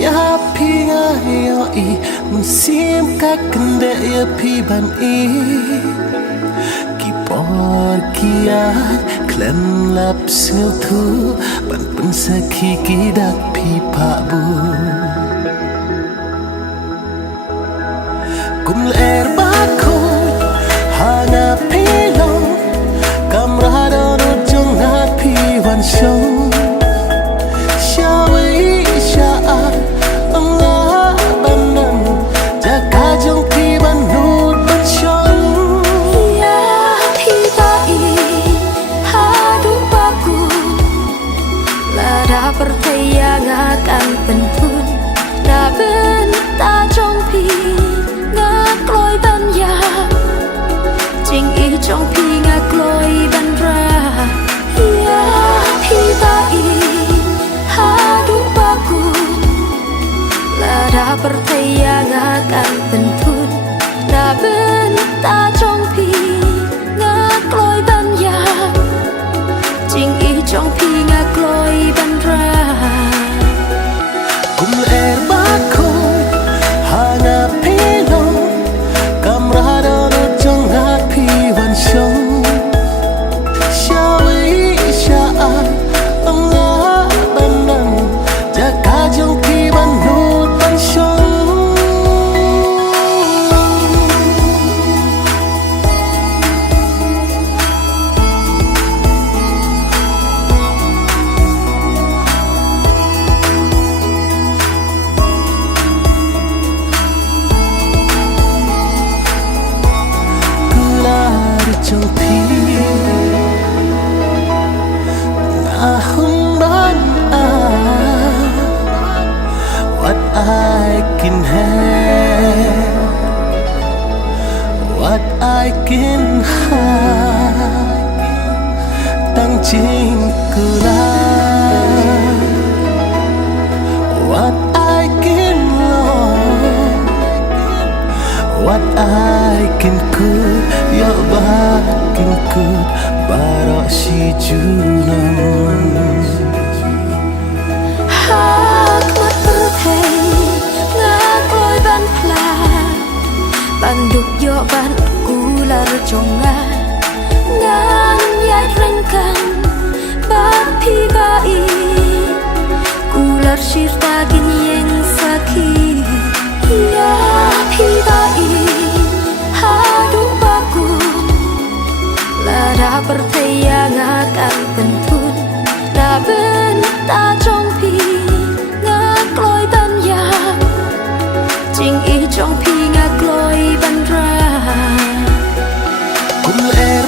Ya pinga yo I musim kakende ya pi ban I Kipor kiat klen lap sngil thu ban pensaki kidak pi pak bu Kum ler bakut hana pilong kamrado no jong na pi wan show percaya akan pentun na bên ta trong pi ngạc lối ban ya chính ý trong pi ngạc lối ban ra ya pi ta i hadu baku la da percaya akan pentun na bên ta trong pi ngạc lối ban ya chính ý trong pi ngạc lối ban ra Kum ler bakut hana pilong kamrado no jong na pi wan show Shawi sha'a Allah banang jaka jong pi ban nut ban show trong pi ngahun ban what I can have what I can have tang ching kula what I can love what I can could yo bakin could barok si junam hak mat perthei ngak loi ban pla ban duk yo ban kular jonga ngan yai rengkan ban pi bai kular shirta gin yeng sakit ya pi bai hadu baku lada percaya akan pentun na bên ta trong pi ngạc lối ban ya chính ý trong pi ngạc lối ban ra Kum ler